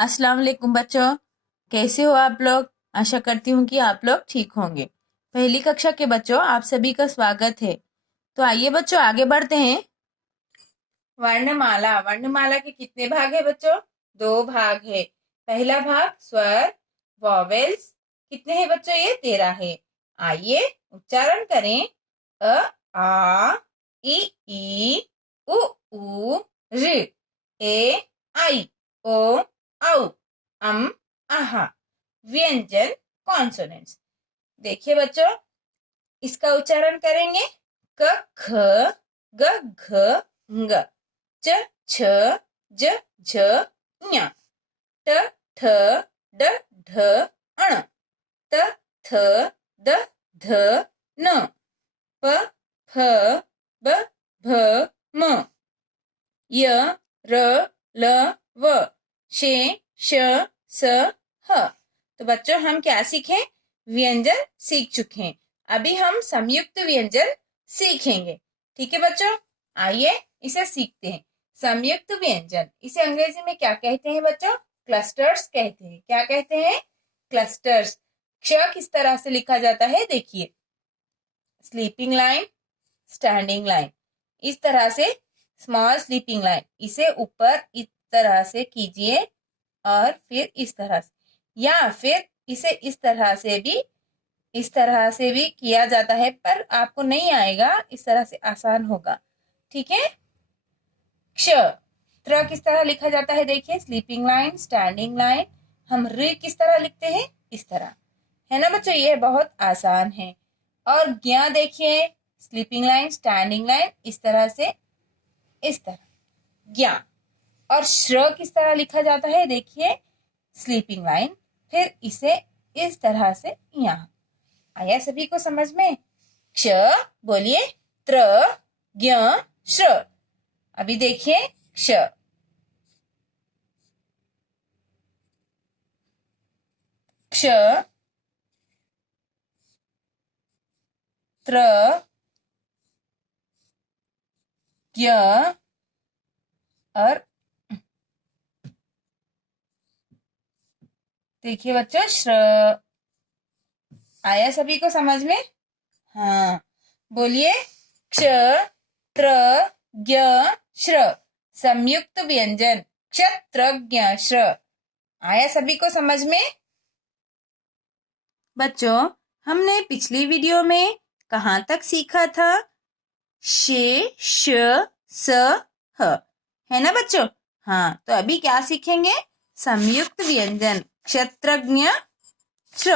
अस्सलाम वालेकुम बच्चों। कैसे हो आप लोग? आशा करती हूँ कि आप लोग ठीक होंगे। पहली कक्षा के बच्चों, आप सभी का स्वागत है। तो आइए बच्चों, आगे बढ़ते हैं। वर्णमाला। वर्णमाला के कितने भाग है बच्चों? 2 भाग है। पहला भाग स्वर, वॉवेल्स। कितने हैं बच्चों? ये 13 है। आइए उच्चारण करें। अ, आ, इ, उ, ऋ, ए, आई, ओ, औ, अम, आहा। व्यंजन, कॉन्सोनेंट्स। देखिए बच्चों, इसका उच्चारण करेंगे। क, ख, ग, घ, ng, च, छ, ज, झ, ञ, ट, ठ, ड, ढ, अण, त, थ, द, ध, न, प, फ, ब, भ, म, य, र, ल, व, शे, श, स, ह। तो बच्चों, हम क्या सीखे? व्यंजन सीख चुके हैं। अभी हम संयुक्त व्यंजन सीखेंगे। ठीक है बच्चों, आइए इसे सीखते हैं। संयुक्त व्यंजन, इसे अंग्रेजी में क्या कहते हैं बच्चों? क्लस्टर्स कहते हैं। क्या कहते हैं? क्लस्टर्स। क्ष किस तरह से लिखा जाता है देखिए। स्लीपिंग लाइन, स्टैंडिंग लाइन, इस तरह से स्मॉल स्लीपिंग लाइन, इसे ऊपर इस तरह से कीजिए और फिर इस तरह से, या फिर इसे इस तरह से भी किया जाता है, पर आपको नहीं आएगा, इस तरह से आसान होगा। ठीक है। क्ष, त्र किस तरह लिखा जाता है देखिए। Sleeping line, standing line. हम ऋ किस तरह लिखते हैं? इस तरह। है ना बच्चों, ये बहुत आसान है। और ज्ञ देखिए, स्लीपिंग लाइन, स्टैंडिंग लाइन, इस तरह से, इस तरह ज्ञ। और श्र किस तरह लिखा जाता है देखिए। स्लीपिंग लाइन, फिर इसे इस तरह से यहाँ। आया सभी को समझ में? क्ष बोलिए, त्र, ज्ञ, श्र। अभी देखिए क्ष, क्ष, त्र, ज्ञ और देखिए बच्चों श्र। आया सभी को समझ में? हाँ, बोलिए क्ष, त्र, ज्ञ, श्र। संयुक्त व्यंजन क्षत्र, ज्ञ, श्र। आया सभी को समझ में? बच्चों, हमने पिछली वीडियो में कहाँ तक सीखा था? शे, श, स, ह। है ना बच्चों? हाँ, तो अभी क्या सीखेंगे? संयुक्त व्यंजन क्षत्रज्ञ, श्र।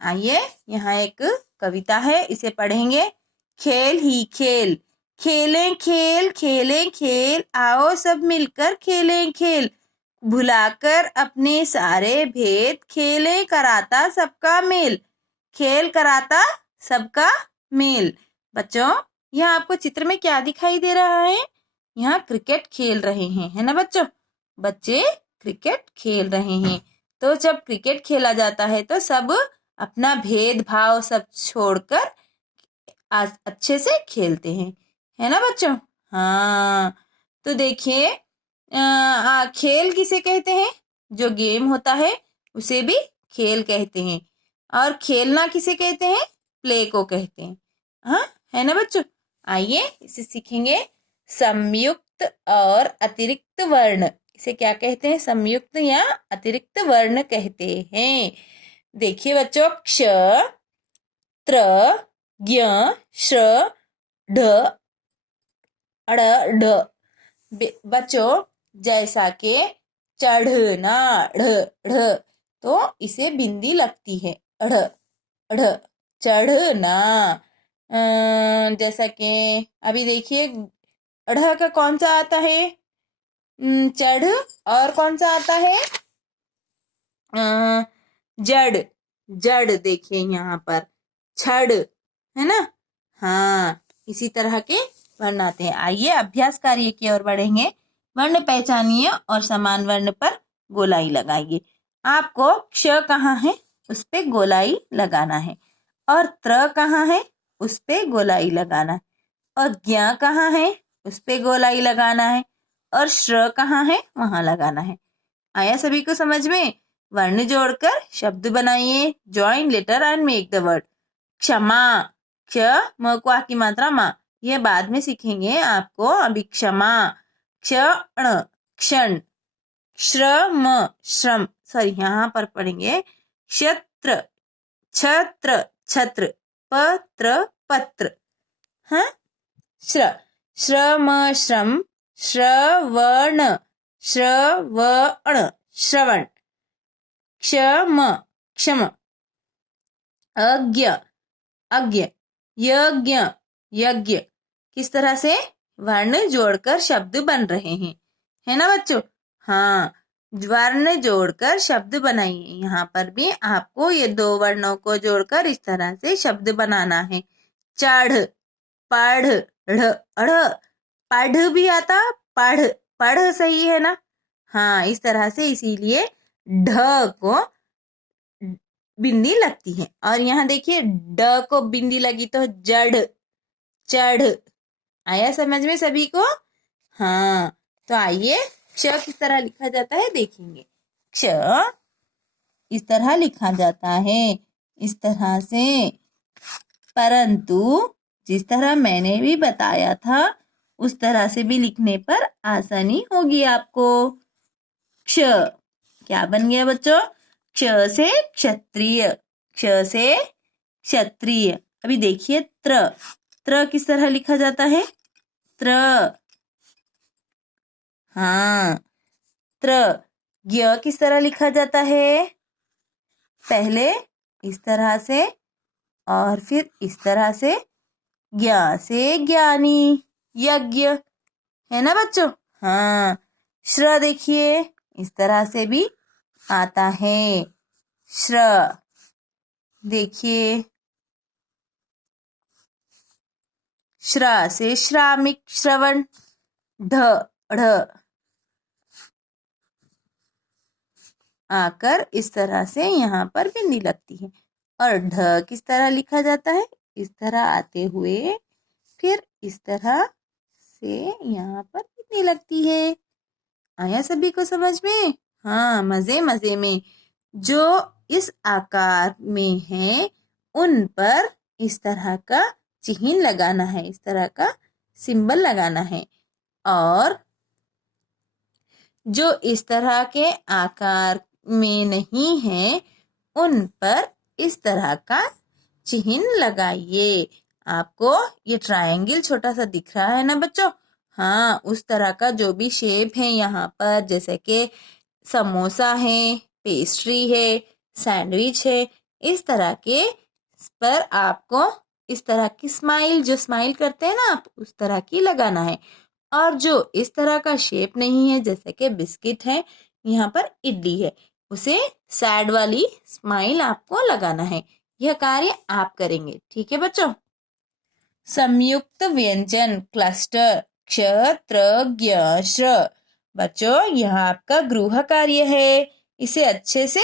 आइए, यहाँ एक कविता है, इसे पढ़ेंगे। खेल ही खेल, खेलें खेल, खेलें खेल, आओ सब मिलकर खेलें खेल, भुलाकर अपने सारे भेद, खेलें कराता सबका मेल, खेल कराता सबका मेल। बच्चों, यहाँ आपको चित्र में क्या दिखाई दे रहा है? यहाँ क्रिकेट खेल रहे हैं, है ना बच्चों? बच्चे क्रिकेट खेल रहे हैं। तो जब क्रिकेट खेला जाता है तो सब अपना भेदभाव सब छोड़कर अच्छे से खेलते हैं, है ना बच्चों? हाँ, तो देखिए, खेल किसे कहते हैं? जो गेम होता है उसे भी खेल कहते हैं। और खेलना किसे कहते हैं? प्ले को कहते हैं। हाँ, है ना बच्चों? आइए इसे सीखेंगे। संयुक्त और अतिरिक्त वर्ण, इसे क्या कहते हैं? संयुक्त या अतिरिक्त वर्ण कहते हैं। देखिए बच्चों, क्ष, त्र, ज्ञ, श्र, ढ, अड़, ढ। बच्चों, जैसा कि चढ़ना, ढ, ढ, तो इसे बिंदी लगती है, अढ़, अढ़, चढ़ना। जैसा कि अभी देखिए, अढ़ का कौन सा आता है? चढ़। और कौन सा आता है? जड़, जड़ देखिए यहाँ पर, छड़, है ना? हाँ, इसी तरह के वर्ण आते हैं। आइए अभ्यास कार्य की ओर बढ़ेंगे। वर्ण पहचानिए और समान वर्ण पर गोलाई लगाइए। आपको क्ष कहाँ है उस पे गोलाई लगाना है, और त्र कहाँ है उस पे गोलाई लगाना है, और ज्ञ कहाँ है उस पे गोलाई लगाना है, और श्र कहाँ है वहां लगाना है। आया सभी को समझ में? वर्ण जोड़कर शब्द बनाइए। Join letter and make the word. क्षमा, क्ष म को आ की मात्रा मा, यह बाद में सीखेंगे आपको। अभी क्षमा, क्षण क्षण, श्रम श्रम, सॉरी यहाँ पर पढ़ेंगे क्षत्र छत्र छत्र, पत्र पत्र। हाँ, श्रम श्रम, श्रवण श्रवण श्रवण, क्षम क्षम, अज्ञ अज्ञ, यज्ञ यज्ञ। किस तरह से वर्ण जोड़कर शब्द बन रहे हैं, है ना बच्चों? हाँ, वर्ण जोड़कर शब्द बनाइए। यहाँ पर भी आपको ये 2 वर्णों को जोड़कर इस तरह से शब्द बनाना है। चढ़, पढ़, अढ़, पढ़ भी आता, पढ़ पढ़ सही है ना? हाँ, इस तरह से, इसीलिए ढ को बिंदी लगती है। और यहाँ देखिए ड को बिंदी लगी तो जड़ चढ़। आया समझ में सभी को? हाँ, तो आइए क्ष किस तरह लिखा जाता है देखेंगे। क्ष इस तरह लिखा जाता है, इस तरह से। परंतु जिस तरह मैंने भी बताया था उस तरह से भी लिखने पर आसानी होगी आपको। क्ष क्या बन गया बच्चों? क्ष से क्षत्रिय, क्ष से क्षत्रिय। अभी देखिए त्र, त्र किस तरह लिखा जाता है? त्र, हाँ, त्र। ज्ञ किस तरह लिखा जाता है? पहले इस तरह से और फिर इस तरह से। ज्ञ से ज्ञानी, यज्ञ, है ना बच्चों? हाँ, श्र देखिए इस तरह से भी आता है। श्र देखिए, श्र से श्रामिक, श्रवण। ढ ढ आकर इस तरह से यहाँ पर बिंदी लगती है। और ढ किस तरह लिखा जाता है? इस तरह आते हुए फिर इस तरह से यहाँ पर बिंदी लगती है। आया सभी को समझ में? हाँ, मजे मजे में। जो इस आकार में है उन पर इस तरह का चिन्ह लगाना है, इस तरह का सिंबल लगाना है। और जो इस तरह के आकार में नहीं है उन पर इस तरह का चिन्ह लगाइए। आपको ये ट्रायंगल छोटा सा दिख रहा है ना बच्चों? हाँ, उस तरह का जो भी शेप है यहाँ पर, जैसे कि समोसा है, पेस्ट्री है, सैंडविच है, इस तरह के पर आपको इस तरह की स्माइल, जो स्माइल करते हैं ना आप, उस तरह की लगाना है। और जो इस तरह का शेप नहीं है, जैसे कि बिस्किट है, यहाँ पर इडली है, उसे सैड वाली स्माइल आपको लगाना है। यह कार्य आप करेंगे, ठीक है बच्चों? संयुक्त व्यंजन क्लस्टर क्ष त्र ज्ञ श्र। बच्चों यह आपका गृह कार्य है, इसे अच्छे से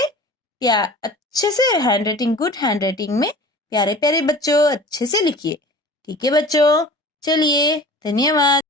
हैंडराइटिंग, गुड हैंडराइटिंग में प्यारे प्यारे बच्चों अच्छे से लिखिए, ठीक है बच्चों? चलिए, धन्यवाद।